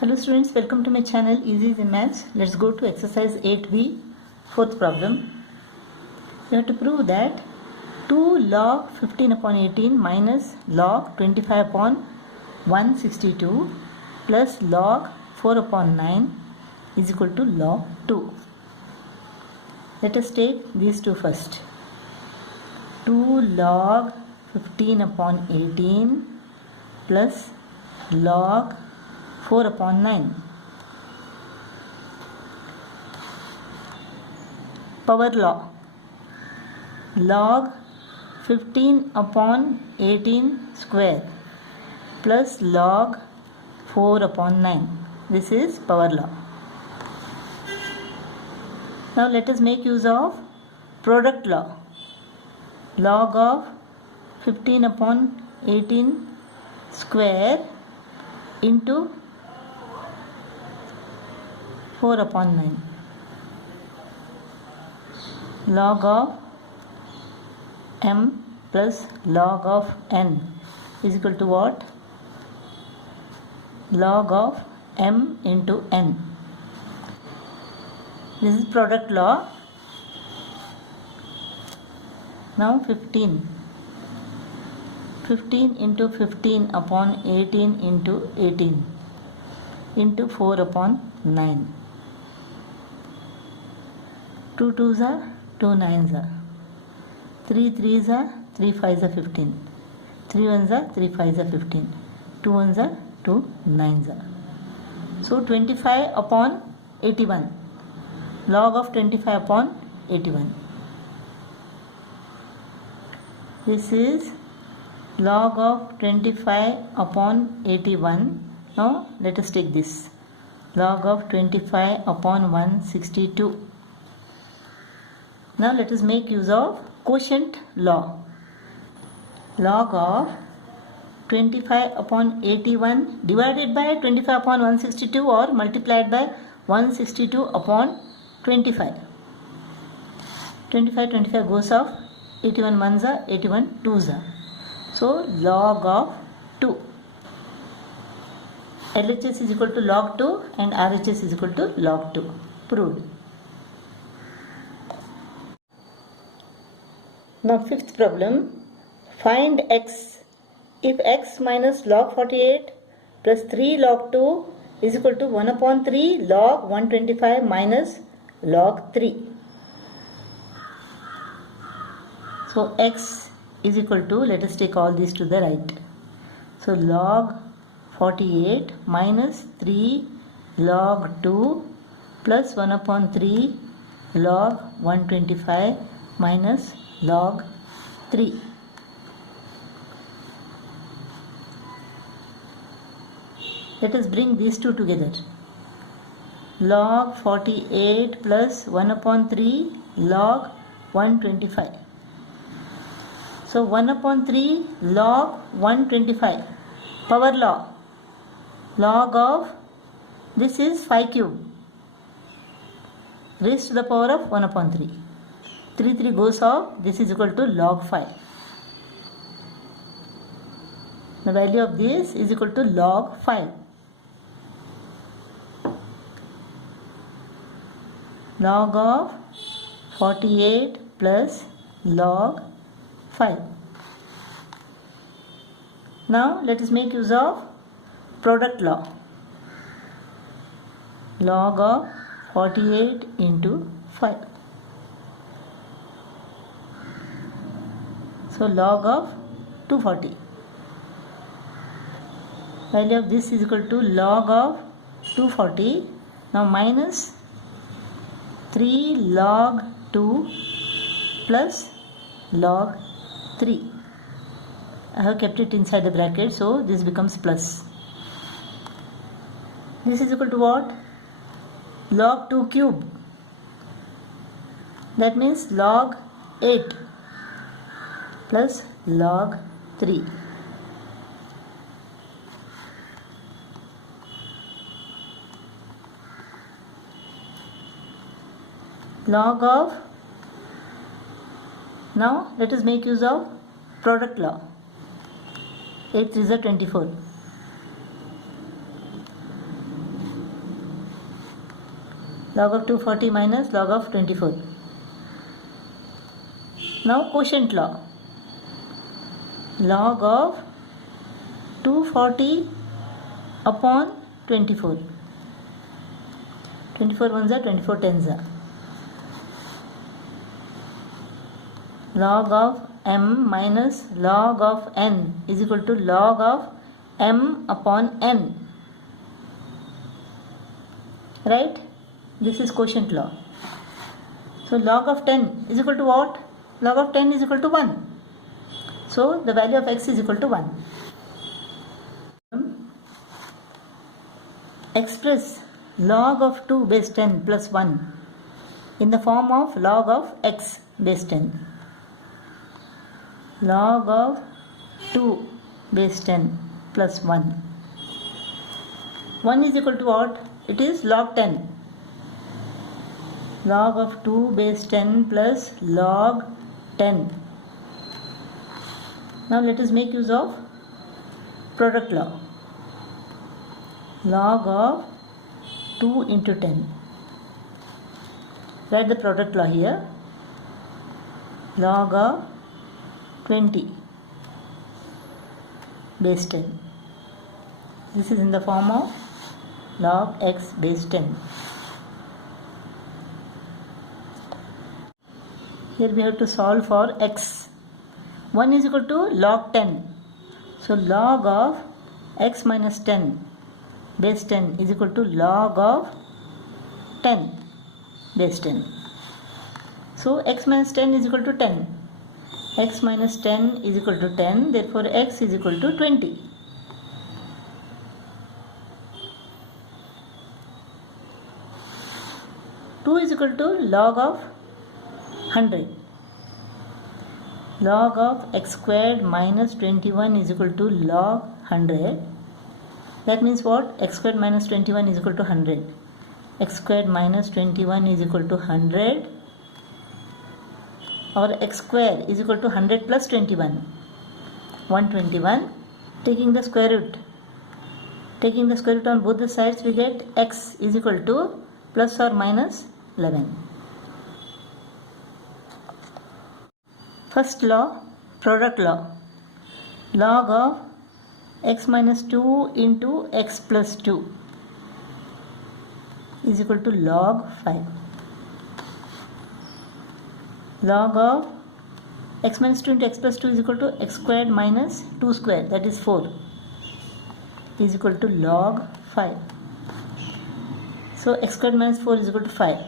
Hello students, welcome to my channel Easy in Maths. Let's go to exercise 8b, fourth problem. You have to prove that 2 log 15 upon 18 minus log 25 upon 162 plus log 4 upon 9 is equal to log 2. Let us take these two first. 2 log 15 upon 18 plus log 4 upon 9. Power law. Log 15 upon 18 square plus log 4 upon 9. This is power law. Now let us make use of product law. Log of 15 upon 18 square into 4 upon 9. Log of m plus log of n is equal to what? Log of m into n. This is product law. Now 15 into 15 upon 18 into 18 into 4 upon 9. 2 2s are 2 9s are 3 3s are 3 5s are 15, 3 1s are 3 5s are 15, 2 1s are 2 9s are. So 25 upon 81, log of 25 upon 81. This is log of 25 upon 81. Now let us take this. Log of 25 upon 162. Now let us make use of quotient law. Log of 25 upon 81 divided by 25 upon 162 or multiplied by 162 upon 25. 25 goes off. 81 1s are 81 2s are. So log of 2. LHS is equal to log 2 and RHS is equal to log 2. Proved. Now fifth problem. Find x if x minus log 48 plus 3 log 2 is equal to 1 upon 3 log 125 minus log 3. So x is equal to, let us take all these to the right. So log 48 minus 3 log 2 plus 1 upon 3 log 125 minus log 3. Let us bring these two together. Log 48 plus 1 upon 3 log 125. So 1 upon 3 log 125. Power law. Log of, this is 5 cube raised to the power of 1 upon 3. 3 3 goes off. This is equal to log 5. The value of this is equal to log 5. Log of 48 plus log 5. Now let us make use of product law. Log of 48 into 5. So log of 240. Value of this is equal to log of 240. Now minus 3 log 2 plus log 3. I have kept it inside the bracket, so this becomes plus. This is equal to what? Log 2 cube. That means log 8 plus log 3. Log of, now let us make use of product law. 8 3s are 24. Log of 240 minus log of 24. Now quotient law. Log of 240 upon 24. 24 ones are 24 tens are. Log of m minus log of n is equal to log of m upon n. Right? This is quotient law. So log of 10 is equal to what? Log of 10 is equal to 1. So the value of x is equal to 1. Express log of 2 base 10 plus 1 in the form of log of x base 10. Log of 2 base 10 plus 1. 1 is equal to what? It is log 10. Log of 2 base 10 plus log 10. Now let us make use of product law. Log of 2 into 10. Write the product law here. Log of 20 base 10. This is in the form of log x base 10. Here we have to solve for x. 1 is equal to log 10. So log of x minus 10 base 10 is equal to log of 10 base 10. So x minus 10 is equal to 10. X minus 10 is equal to 10. Therefore x is equal to 20. Two is equal to log of 100. Log of x squared minus 21 is equal to log 100. That means what? X squared minus 21 is equal to 100. X squared minus 21 is equal to 100. Or x square is equal to 100 plus 21. 121. Taking the square root. Taking the square root on both the sides, we get x is equal to plus or minus 11. First law, product law. Log of x minus 2 into x plus 2 is equal to log 5. Log of x minus 2 into x plus 2 is equal to x squared minus 2 square, that is 4, is equal to log 5. So x squared minus 4 is equal to 5.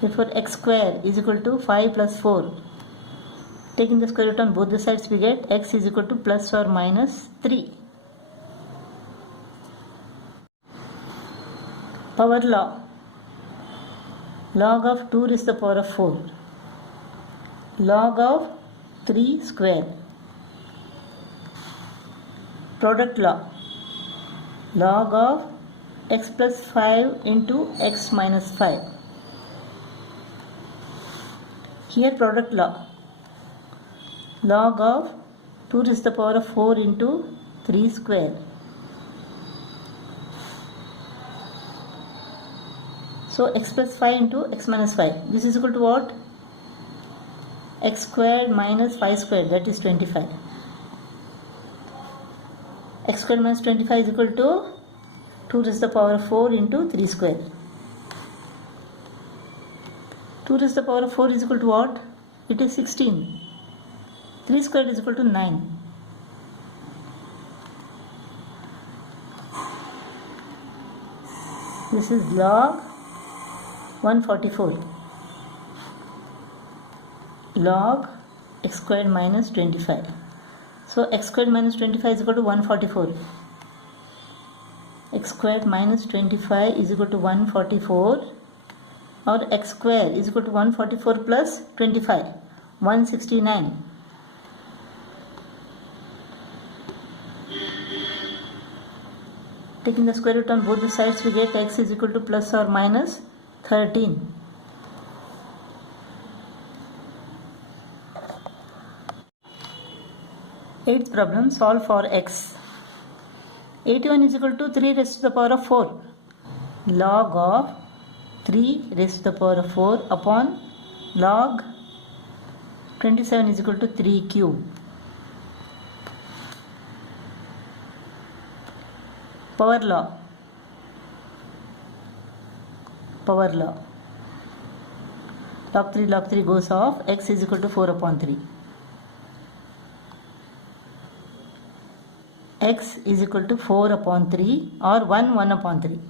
Therefore x square is equal to 5 plus 4. Taking the square root on both the sides, we get x is equal to plus or minus 3. Power law. Log of 2 raised to the power of 4. Log of 3 square. Product law. Log of x plus 5 into x minus 5. Here product law. Log of 2 raised to the power of 4 into 3 square. So x plus 5 into x minus 5. This is equal to what? X squared minus 5 squared, that is 25. X squared minus 25 is equal to 2 raised to the power of 4 into 3 square. 2 raised to the power of 4 is equal to what? It is 16. 3 squared is equal to 9. This is log 144. Log x squared minus 25. So x squared minus 25 is equal to 144. X squared minus 25 is equal to 144. Or x square is equal to 144 plus 25. 169. Taking the square root on both the sides, we get x is equal to plus or minus 13. Eighth problem, solve for x. 81 is equal to 3 raised to the power of 4. Log of 3 raised to the power of 4 upon log 27 is equal to 3 cube. Power law. Log 3 goes off. X is equal to 4 upon 3. X is equal to 4 upon 3 or 1 upon 3.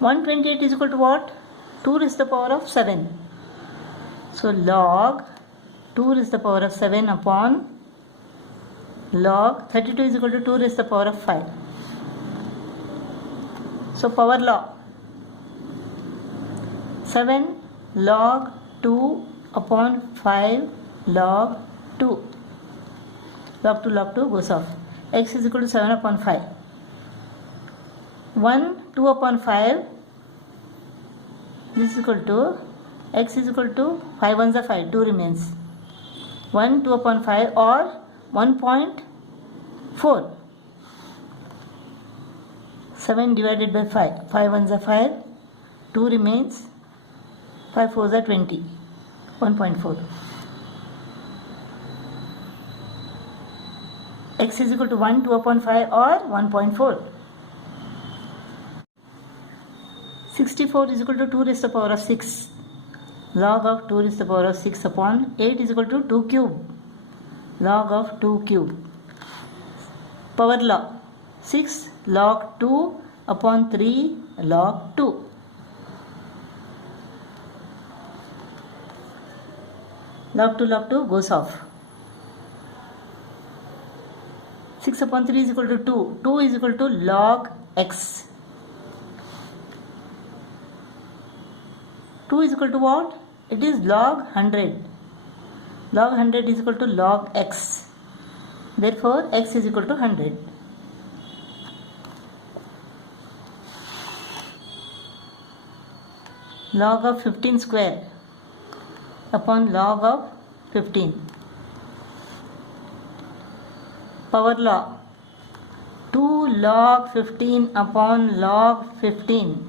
(128) is equal to what? 2 raised to the power of 7. So log 2 raised to the power of 7 upon log 32 is equal to 2 raised to the power of 5. So power law. 7 log 2 upon 5 log 2. Log 2 goes off. X is equal to 7 upon 5. 1, 2 upon 5. This is equal to x is equal to 5 ones are 5. 2 remains. 1, 2 upon 5 or 1.4. 7 divided by 5. 5 ones are 5. 2 remains. 5 fours are 20. 1.4. X is equal to 1, 2 upon 5 or 1.4. 64 is equal to 2 raised to the power of 6. Log of 2 raised to the power of 6 upon 8 is equal to 2 cube. Log of 2 cube. Power law. 6 log 2 upon 3 log 2. Log 2 goes off. 6 upon 3 is equal to 2. 2 is equal to log x. 2 is equal to what? It is log 100. Log 100 is equal to log x. Therefore, x is equal to 100. Log of 15 square upon log of 15. Power law. 2 log 15 upon log 15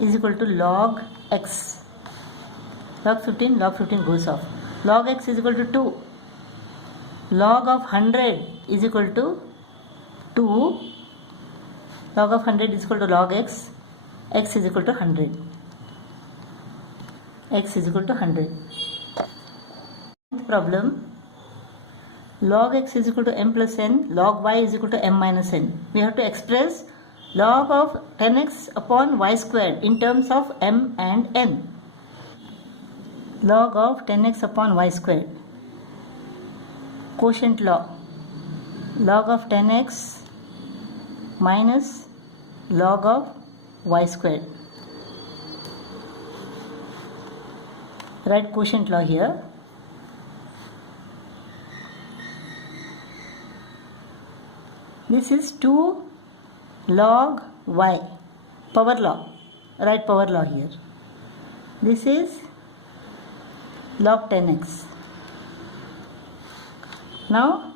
is equal to log x. Log 15 goes off. Log x is equal to 2. Log of 100 is equal to 2. Log of 100 is equal to log x. X is equal to 100. X is equal to 100. Problem. Log x is equal to m plus n. Log y is equal to m minus n. We have to express log of 10x upon y squared in terms of m and n. Log of 10x upon y squared. Quotient law. Log of 10x minus log of y squared. Write quotient law here. This is 2 log y. Power law. Write power law here. This is log 10x. Now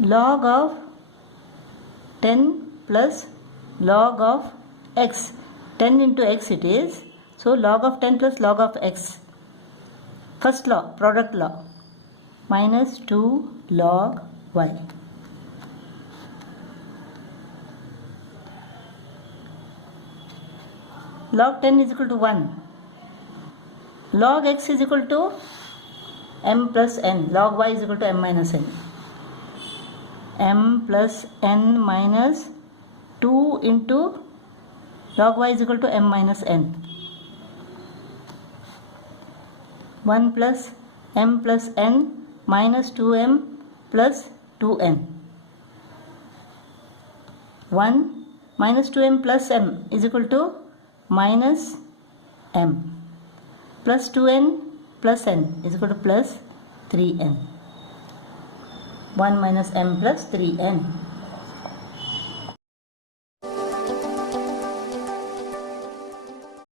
log of 10 plus log of x. 10 into x it is. So log of 10 plus log of x. First law, product law. Minus 2 log y. Log 10 is equal to 1. Log x is equal to m plus n. Log y is equal to m minus n. M plus n minus 2 into log y is equal to m minus n. 1 plus m plus n minus 2m plus 2n. 1 minus 2m plus m is equal to minus m. Plus 2n plus n is equal to plus 3n. 1 minus m plus 3n.